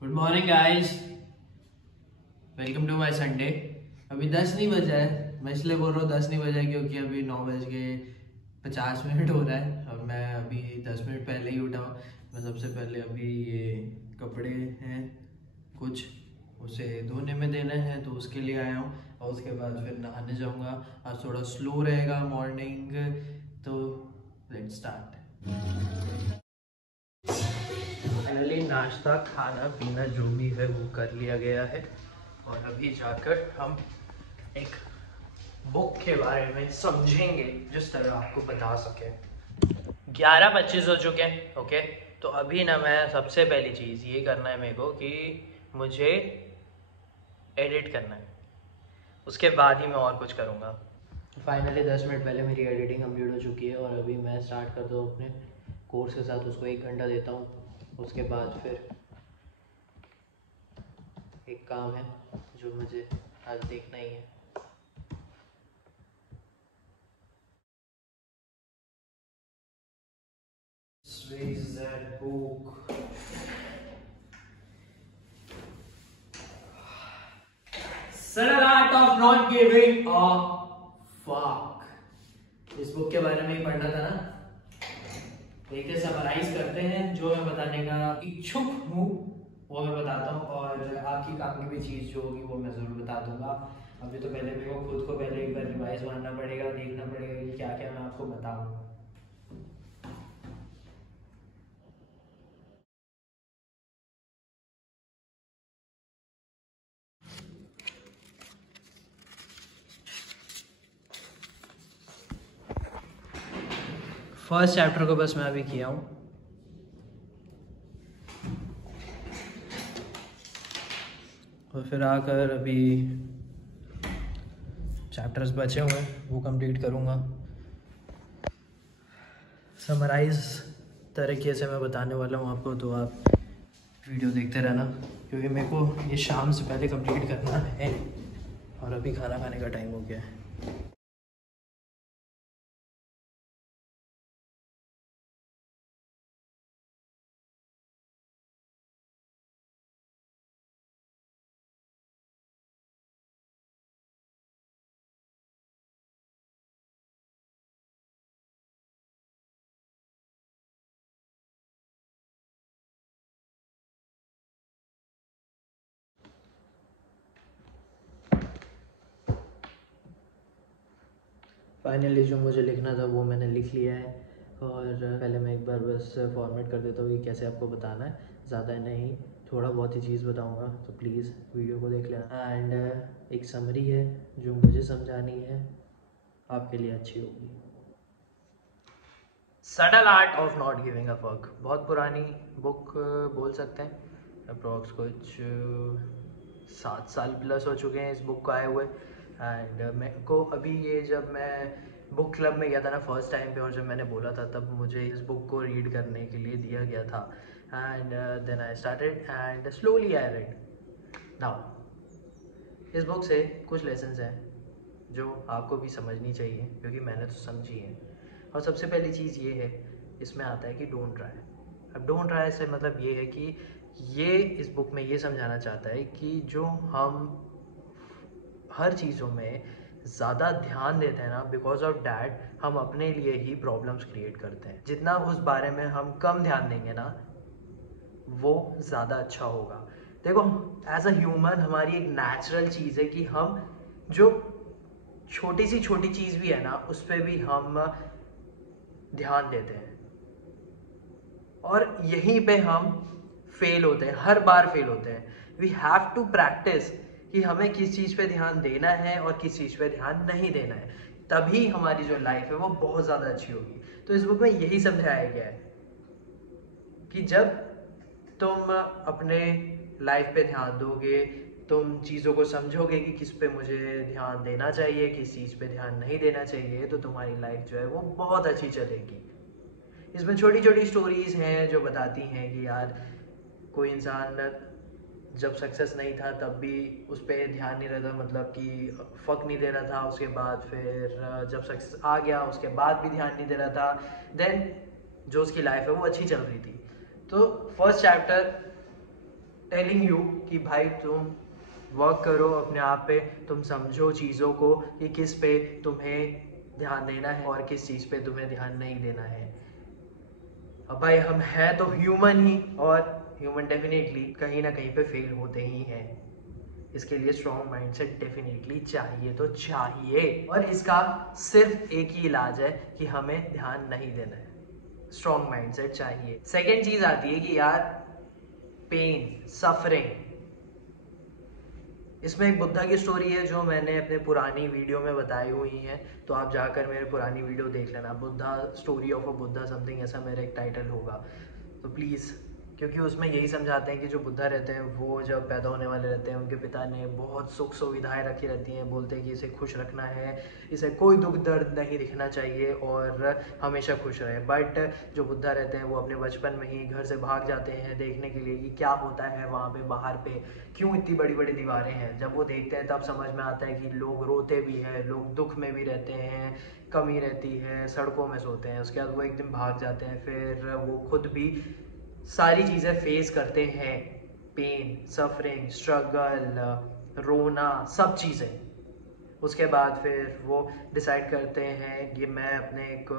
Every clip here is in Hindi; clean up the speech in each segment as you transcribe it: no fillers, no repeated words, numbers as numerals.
Good morning guys, welcome to my Sunday. अभी 10 नहीं बजा है। मैं इसलिए बोल रहा हूँ 10 नहीं बजा है क्योंकि अभी 9:50 हो रहा है और मैं अभी 10 मिनट पहले ही उठा हूँ। मैं सबसे पहले अभी ये कपड़े हैं कुछ, उसे धोने में देना है तो उसके लिए आया हूँ और उसके बाद फिर नहाने जाऊँगा। आज थोड़ा स्लो रहेगा मॉर्निंग, तो लेट्स स्टार्ट। फाइनली नाश्ता खाना पीना जो भी है वो कर लिया गया है और अभी जाकर हम एक बुक के बारे में समझेंगे जिस तरह आपको बता सके। 11:25 हो चुके हैं। ओके, तो अभी ना मैं सबसे पहली चीज़ ये करना है मेरे को कि मुझे एडिट करना है, उसके बाद ही मैं और कुछ करूँगा। फाइनली 10 मिनट पहले मेरी एडिटिंग कंप्लीट हो चुकी है और अभी मैं स्टार्ट करता हूँ अपने कोर्स के साथ। उसको 1 घंटा देता हूँ, उसके बाद फिर एक काम है जो मुझे आज देखना ही है। Where is that book? Subtle Art of Not Giving a Fuck। इस बुक के बारे में ही पढ़ना था ना। देखिए, समराइज करते हैं। जो मैं बताने का इच्छुक हूँ वो मैं बताता हूँ और आपकी काम की भी चीज़ जो होगी वो मैं ज़रूर बता दूंगा। अभी तो पहले मेरे को खुद को पहले एक बार रिवाइज मारना पड़ेगा, देखना पड़ेगा कि क्या क्या मैं आपको बताऊँ। फर्स्ट चैप्टर को बस मैं अभी किया हूँ। और फिर आकर अभी चैप्टर्स बचे हुए हैं वो कंप्लीट करूँगा। समराइज तरीके से मैं बताने वाला हूँ आपको, तो आप वीडियो देखते रहना क्योंकि मेरे को ये शाम से पहले कंप्लीट करना है और अभी खाना खाने का टाइम हो गया है। फाइनली जो मुझे लिखना था वो मैंने लिख लिया है और पहले मैं एक बार बस फॉर्मेट कर देता हूँ कि कैसे आपको बताना है। ज़्यादा नहीं, थोड़ा बहुत ही चीज़ बताऊँगा, तो प्लीज़ वीडियो को देख लेना। एंड एक समरी है जो मुझे समझानी है, आपके लिए अच्छी होगी। Subtle art of not giving a fuck, बहुत पुरानी बुक बोल सकते हैं। अप्रॉक्स कुछ 7 साल प्लस हो चुके हैं इस बुक को आए हुए। एंड मेरे को अभी ये जब मैं बुक क्लब में गया था ना फर्स्ट टाइम पे, और जब मैंने बोला था तब मुझे इस बुक को रीड करने के लिए दिया गया था। And then I started and slowly I read. Now इस बुक से कुछ लेसन्स हैं जो आपको भी समझनी चाहिए क्योंकि मैंने तो समझी है। और सबसे पहली चीज़ ये है, इसमें आता है कि डोंट ट्राई। अब डोंट ट्राई से मतलब ये है कि ये इस बुक में ये समझाना चाहता है कि जो हम हर चीज़ों में ज़्यादा ध्यान देते हैं ना, बिकॉज ऑफ डैट हम अपने लिए ही प्रॉब्लम्स क्रिएट करते हैं। जितना उस बारे में हम कम ध्यान देंगे ना वो ज़्यादा अच्छा होगा। देखो, एज अ ह्यूमन हमारी एक नेचुरल चीज़ है कि हम जो छोटी सी छोटी चीज़ भी है ना उस पर भी हम ध्यान देते हैं और यहीं पे हम फेल होते हैं, हर बार फेल होते हैं। वी हैव टू प्रैक्टिस कि हमें किस चीज़ पे ध्यान देना है और किस चीज़ पे ध्यान नहीं देना है, तभी हमारी जो लाइफ है वो बहुत ज़्यादा अच्छी होगी। तो इस बुक में यही समझाया गया है कि जब तुम अपने लाइफ पे ध्यान दोगे, तुम चीज़ों को समझोगे कि किस पे मुझे ध्यान देना चाहिए, किस चीज़ पे ध्यान नहीं देना चाहिए, तो तुम्हारी लाइफ जो है वो बहुत अच्छी चलेगी। इसमें छोटी छोटी स्टोरीज़ हैं जो बताती हैं कि यार कोई इंसान जब सक्सेस नहीं था तब भी उस पर ध्यान नहीं रहता, मतलब कि फ़क नहीं दे रहा था। उसके बाद फिर जब सक्सेस आ गया उसके बाद भी ध्यान नहीं दे रहा था। देन जो उसकी लाइफ है वो अच्छी चल रही थी। तो फर्स्ट चैप्टर टेलिंग यू कि भाई तुम वर्क करो अपने आप पे, तुम समझो चीज़ों को कि किस पे तुम्हें ध्यान देना है और किस चीज़ पे तुम्हें ध्यान नहीं देना है। अब भाई हम हैं तो ह्यूमन ही, और ह्यूमन डेफिनेटली कहीं ना कहीं पे फेल होते ही हैं। इसके लिए स्ट्रॉन्ग माइंडसेट डेफिनेटली चाहिए तो चाहिए, और इसका सिर्फ एक ही इलाज है कि हमें ध्यान नहीं देना है, स्ट्रॉन्ग माइंडसेट चाहिए। सेकेंड चीज आती है कि यार पेन, सफरिंग। इसमें एक बुद्धा की स्टोरी है जो मैंने अपने पुरानी वीडियो में बताई हुई है, तो आप जाकर मेरे पुरानी वीडियो देख लेना। Buddha, story of a Buddha something ऐसा मेरा एक टाइटल होगा, तो प्लीज़, क्योंकि उसमें यही समझाते हैं कि जो बुद्धा रहते हैं वो जब पैदा होने वाले रहते हैं उनके पिता ने बहुत सुख सुविधाएं रखी रहती हैं, बोलते हैं कि इसे खुश रखना है, इसे कोई दुख दर्द नहीं दिखना चाहिए और हमेशा खुश रहे। बट जो बुद्धा रहते हैं वो अपने बचपन में ही घर से भाग जाते हैं देखने के लिए कि क्या होता है वहाँ पे बाहर पे, क्यों इतनी बड़ी बड़ी दीवारें हैं। जब वो देखते हैं तब समझ में आता है कि लोग रोते भी हैं, लोग दुख में भी रहते हैं, कमी रहती है, सड़कों में सोते हैं। उसके बाद वो एक दिन भाग जाते हैं, फिर वो खुद भी सारी चीज़ें फेस करते हैं, पेन, सफरिंग, स्ट्रगल, रोना, सब चीज़ें। उसके बाद फिर वो डिसाइड करते हैं कि मैं अपने एक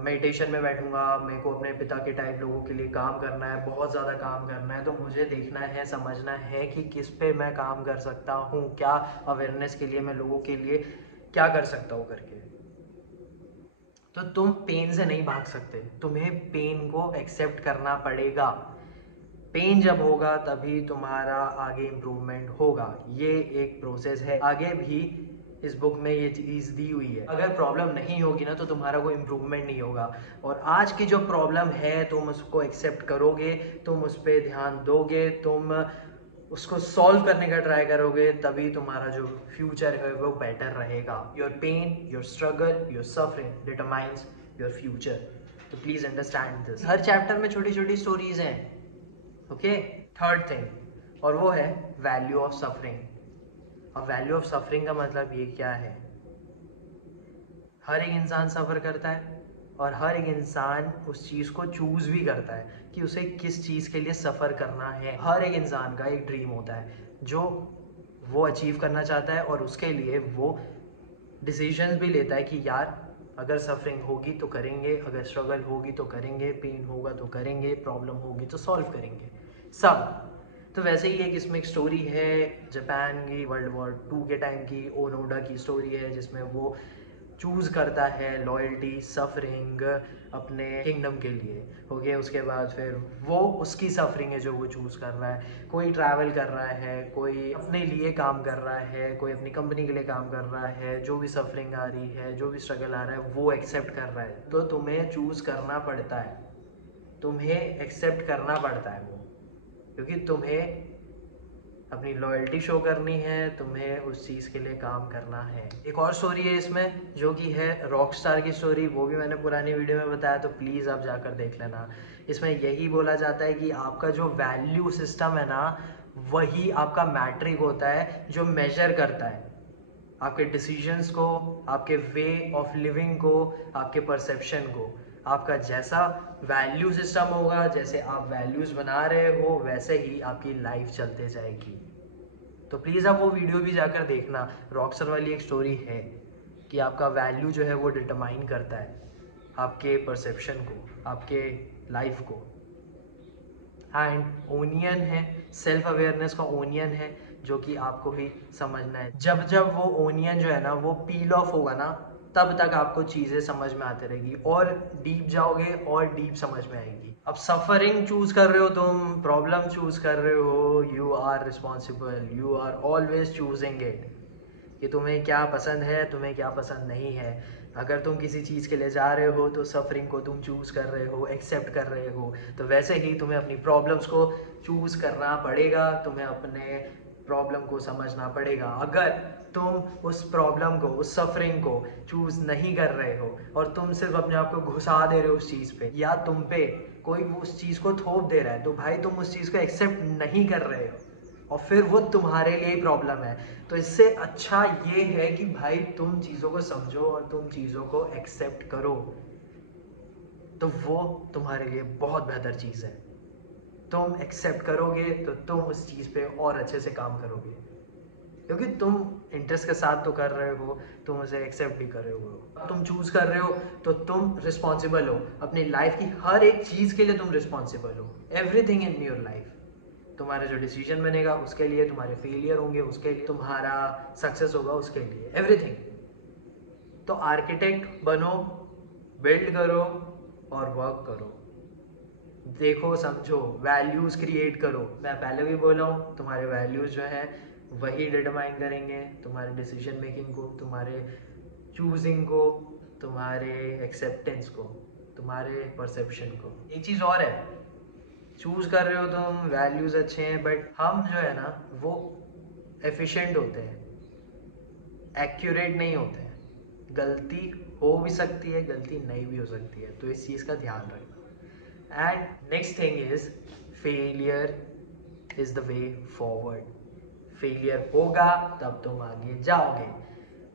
मेडिटेशन में बैठूंगा, मेरे को अपने पिता के टाइप लोगों के लिए काम करना है, बहुत ज़्यादा काम करना है, तो मुझे देखना है, समझना है कि किस पे मैं काम कर सकता हूँ, क्या अवेयरनेस के लिए मैं लोगों के लिए क्या कर सकता हूँ करके। तो तुम पेन से नहीं भाग सकते, तुम्हें पेन को एक्सेप्ट करना पड़ेगा। पेन जब होगा तभी तुम्हारा आगे इम्प्रूवमेंट होगा, ये एक प्रोसेस है। आगे भी इस बुक में ये चीज़ दी हुई है, अगर प्रॉब्लम नहीं होगी ना तो तुम्हारा कोई इम्प्रूवमेंट नहीं होगा। और आज की जो प्रॉब्लम है तुम उसको एक्सेप्ट करोगे, तुम उस पर ध्यान दोगे, तुम उसको सॉल्व करने का ट्राई करोगे, तभी तुम्हारा जो फ्यूचर है वो बेटर रहेगा। Your pain, your struggle, your suffering determines your future. तो प्लीज अंडरस्टैंड दिस। हर चैप्टर में छोटी छोटी स्टोरीज हैं, ओके। थर्ड थिंग, और वो है वैल्यू ऑफ सफरिंग। अब वैल्यू ऑफ सफरिंग का मतलब ये क्या है? हर एक इंसान सफ़र करता है और हर एक इंसान उस चीज़ को चूज़ भी करता है कि उसे किस चीज़ के लिए सफ़र करना है। हर एक इंसान का एक ड्रीम होता है जो वो अचीव करना चाहता है, और उसके लिए वो डिसीजंस भी लेता है कि यार अगर सफरिंग होगी तो करेंगे, अगर स्ट्रगल होगी तो करेंगे, पेन होगा तो करेंगे, प्रॉब्लम होगी तो सॉल्व करेंगे सब। तो वैसे ही एक इसमें एक स्टोरी है जापान की वर्ल्ड वॉर 2 के टाइम की, ओनोडा की स्टोरी है, जिसमें वो चूज़ करता है लॉयल्टी, सफरिंग अपने किंगडम के लिए। ओके, उसके बाद फिर वो उसकी सफरिंग है जो वो चूज़ कर रहा है। कोई ट्रैवल कर रहा है, कोई अपने लिए काम कर रहा है, कोई अपनी कंपनी के लिए काम कर रहा है, जो भी सफरिंग आ रही है, जो भी स्ट्रगल आ रहा है वो एक्सेप्ट कर रहा है। तो तुम्हें चूज़ करना पड़ता है, तुम्हें एक्सेप्ट करना पड़ता है वो, क्योंकि तुम्हें अपनी लॉयल्टी शो करनी है, तुम्हें उस चीज़ के लिए काम करना है। एक और स्टोरी है इसमें जो कि है रॉक स्टार की स्टोरी, वो भी मैंने पुरानी वीडियो में बताया, तो प्लीज़ आप जाकर देख लेना। इसमें यही बोला जाता है कि आपका जो वैल्यू सिस्टम है ना, वही आपका मैट्रिक होता है जो मेजर करता है आपके डिसीजंस को, आपके वे ऑफ लिविंग को, आपके परसेप्शन को। आपका जैसा वैल्यू सिस्टम होगा, जैसे आप वैल्यूज़ बना रहे हो, वैसे ही आपकी लाइफ चलते जाएगी। तो प्लीज़ आप वो वीडियो भी जाकर देखना। रॉकस्टार वाली एक स्टोरी है कि आपका वैल्यू जो है वो डिटरमाइन करता है आपके परसेप्शन को, आपके लाइफ को। एंड ओनियन है, सेल्फ अवेयरनेस का ओनियन है जो कि आपको ही समझना है। जब जब वो ओनियन जो है ना वो पील ऑफ होगा ना, तब तक आपको चीज़ें समझ में आती रहेगी, और डीप जाओगे और डीप समझ में आएगी। अब सफरिंग चूज कर रहे हो तुम, प्रॉब्लम चूज कर रहे हो, you are responsible, you are always choosing it कि तुम्हें क्या पसंद है, तुम्हें क्या पसंद नहीं है। अगर तुम किसी चीज़ के लिए जा रहे हो तो सफरिंग को तुम चूज़ कर रहे हो, एक्सेप्ट कर रहे हो, तो वैसे ही तुम्हें अपनी प्रॉब्लम्स को चूज़ करना पड़ेगा, तुम्हें अपने प्रॉब्लम को समझना पड़ेगा। अगर तुम उस प्रॉब्लम को, उस सफरिंग को चूज़ नहीं कर रहे हो और तुम सिर्फ अपने आप को घुसा दे रहे हो उस चीज़ पे, या तुम पे कोई उस चीज़ को थोप दे रहा है, तो भाई तुम उस चीज़ को एक्सेप्ट नहीं कर रहे हो और फिर वो तुम्हारे लिए ही प्रॉब्लम है। तो इससे अच्छा ये है कि भाई तुम चीज़ों को समझो और तुम चीज़ों को एक्सेप्ट करो, तो वो तुम्हारे लिए बहुत बेहतर चीज़ है। तुम एक्सेप्ट करोगे तो तुम उस चीज़ पे और अच्छे से काम करोगे, क्योंकि तुम इंटरेस्ट के साथ तो कर रहे हो, तुम उसे एक्सेप्ट भी कर रहे हो। तुम चूज कर रहे हो तो तुम रिस्पॉन्सिबल हो अपनी लाइफ की हर एक चीज़ के लिए, तुम रिस्पॉन्सिबल हो। एवरीथिंग इन योर लाइफ, तुम्हारा जो डिसीजन बनेगा उसके लिए, तुम्हारे फेलियर होंगे उसके लिए, तुम्हारा सक्सेस होगा उसके लिए, एवरीथिंग। तो आर्किटेक्ट बनो, बिल्ड करो और वर्क करो, देखो समझो, वैल्यूज़ क्रिएट करो। मैं पहले भी बोला हूँ, तुम्हारे वैल्यूज़ जो हैं वही डिटरमाइन करेंगे तुम्हारे डिसीजन मेकिंग को, तुम्हारे चूजिंग को, तुम्हारे एक्सेप्टेंस को, तुम्हारे परसेप्शन को। एक चीज़ और है, चूज कर रहे हो तुम, वैल्यूज़ अच्छे हैं, बट हम जो है ना वो एफिशिएंट होते हैं, एक्यूरेट नहीं होते हैं। गलती हो भी सकती है, गलती नहीं भी हो सकती है, तो इस चीज़ का ध्यान रखना। And next thing is, failure is the way forward. Failure होगा तब तुम आगे जाओगे।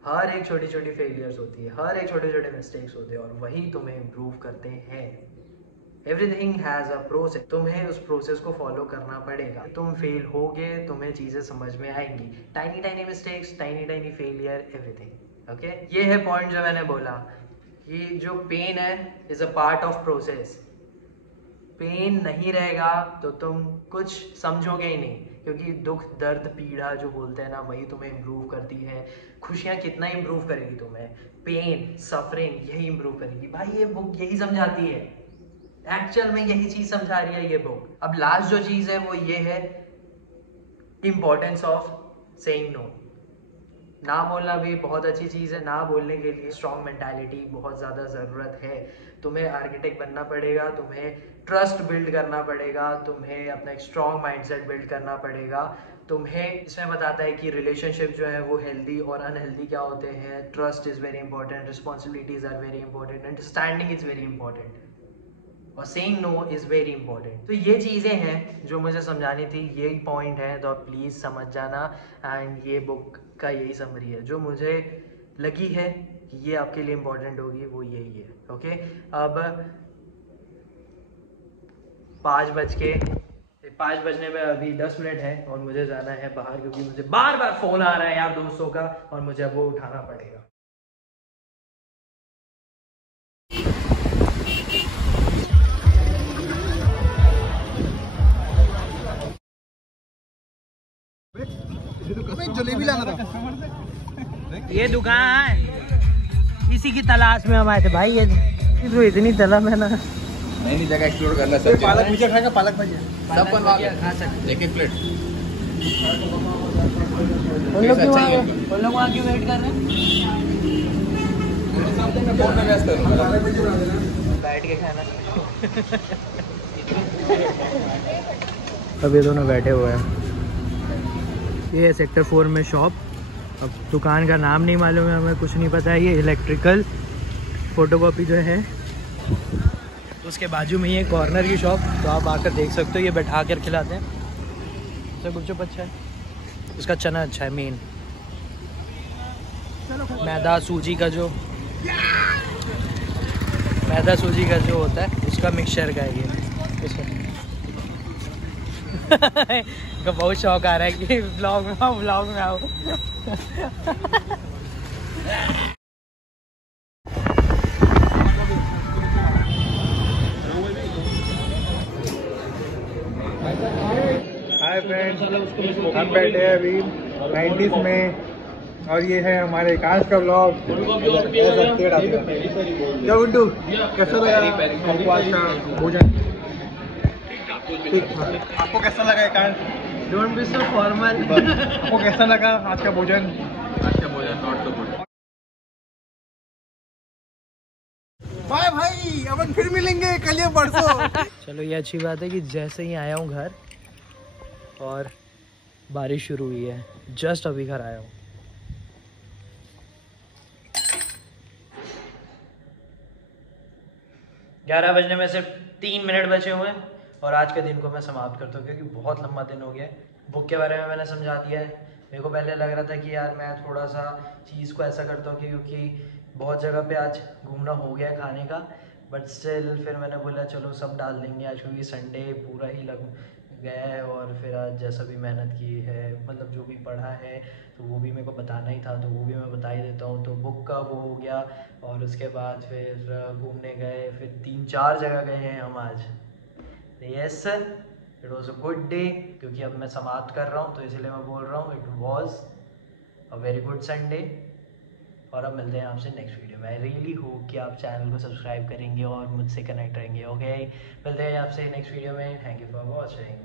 हर एक छोटी छोटी फेलियर्स होती है, हर एक छोटे छोटे मिस्टेक्स होते हैं, और वही तुम्हें इम्प्रूव करते हैं। एवरीथिंग हैज़ अ प्रोसेस, तुम्हें उस प्रोसेस को फॉलो करना पड़ेगा। तुम फेल होगे, तुम्हें चीज़ें समझ में आएंगी, tiny tiny mistakes, tiny tiny failure, everything. Okay, ये है पॉइंट जो मैंने बोला कि जो पेन है is a part of process. Pain नहीं रहेगा तो तुम कुछ समझोगे ही नहीं, क्योंकि दुख, दर्द, पीड़ा जो बोलते हैं ना, वही तुम्हें इम्प्रूव करती है। खुशियाँ कितना इम्प्रूव करेगी तुम्हें, पेन, सफरिंग यही इम्प्रूव करेगी। भाई ये बुक यही समझाती है, एक्चुअल में यही चीज समझा रही है ये बुक। अब लास्ट जो चीज है वो ये है, इंपॉर्टेंस ऑफ सेइंग नो। ना बोलना भी बहुत अच्छी चीज़ है, ना बोलने के लिए स्ट्रॉन्ग मेंटालिटी बहुत ज़्यादा ज़रूरत है। तुम्हें आर्किटेक्ट बनना पड़ेगा, तुम्हें ट्रस्ट बिल्ड करना पड़ेगा, तुम्हें अपना एक स्ट्रॉन्ग माइंडसेट बिल्ड करना पड़ेगा। तुम्हें इसमें बताता है कि रिलेशनशिप जो है वो हेल्दी और अनहेल्दी क्या होते हैं। Trust is very important, responsibilities are very important, understanding is very important, और saying no is very important. तो ये चीज़ें हैं जो मुझे समझानी थी, यही पॉइंट है, तो आप प्लीज़ समझ जाना। एंड ये बुक का यही समरी है जो मुझे लगी है कि ये आपके लिए इम्पोर्टेंट होगी, वो यही है। ओके, अब 5 बजने में अभी 10 मिनट है और मुझे जाना है बाहर, क्योंकि मुझे बार बार फ़ोन आ रहा है यार दोस्तों का, और मुझे अब वो उठाना पड़ेगा। जलेबी लाना था। ये दुकान इसी की तलाश में हम आए थे भाई। ये तो इतनी तलब है ना, नई जगह एक्सप्लोर करना। सब पालक नीचे खाएगा, पालक भाजी सब बनवा के खा सकते, एक प्लेट। उन लोग वहाँ क्यों वेट कर रहे हैं? बैठ के खाना। अब ये दोनों बैठे हुए हैं। ये है सेक्टर 4 में शॉप। अब दुकान का नाम नहीं मालूम है हमें, कुछ नहीं पता है। ये इलेक्ट्रिकल फोटोकॉपी जो है, उसके बाजू में ही है कॉर्नर की शॉप, तो आप आकर देख सकते हो। ये बैठा कर खिलाते हैं। तो गुपचुप अच्छा है, उसका चना अच्छा है। मेन मैदा सूजी का जो होता है उसका मिक्सचर का है ये। इसका का बहुत शौक आ रहा है कि व्लॉग में आओ। हाय फ्रेंड्स, हम बैठे हैं अभी 90s में, और ये है हमारे कांच का व्लॉग। क्या गुड्डू, कैसा लगा आपको आज का भोजन? आपको कैसा लगा ये कांच? Don't be so formal. आपको कैसा लगा आज का भोजन? Not so good. बाय भाई, अपन फिर मिलेंगे कल या परसों। चलो, ये अच्छी बात है कि जैसे ही आया हूँ घर और बारिश शुरू हुई है, जस्ट अभी घर आया हूँ। ग्यारह बजने में सिर्फ 3 मिनट बचे हुए हैं और आज के दिन को मैं समाप्त करता हूँ, क्योंकि बहुत लंबा दिन हो गया है। बुक के बारे में मैंने समझा दिया है। मेरे को पहले लग रहा था कि यार मैं थोड़ा सा चीज़ को ऐसा करता हूँ, क्योंकि बहुत जगह पे आज घूमना हो गया है खाने का, बट स्टिल फिर मैंने बोला चलो सब डाल देंगे आज, क्योंकि संडे पूरा ही लग गया है। और फिर आज जैसा भी मेहनत की है, मतलब जो भी पढ़ा है तो वो भी मेरे को बताना ही था, तो वो भी मैं बता ही देता हूँ। तो बुक का वो हो गया, और उसके बाद फिर घूमने गए, फिर 3-4 जगह गए हैं हम आज। Yes sir, it was a good day, क्योंकि अब मैं समाप्त कर रहा हूँ तो इसलिए मैं बोल रहा हूँ it was a very good Sunday. और अब मिलते हैं आपसे नेक्स्ट वीडियो में। आई रियली होप कि आप चैनल को सब्सक्राइब करेंगे और मुझसे कनेक्ट रहेंगे। ओके, मिलते हैं आपसे नेक्स्ट वीडियो में। Thank you for watching.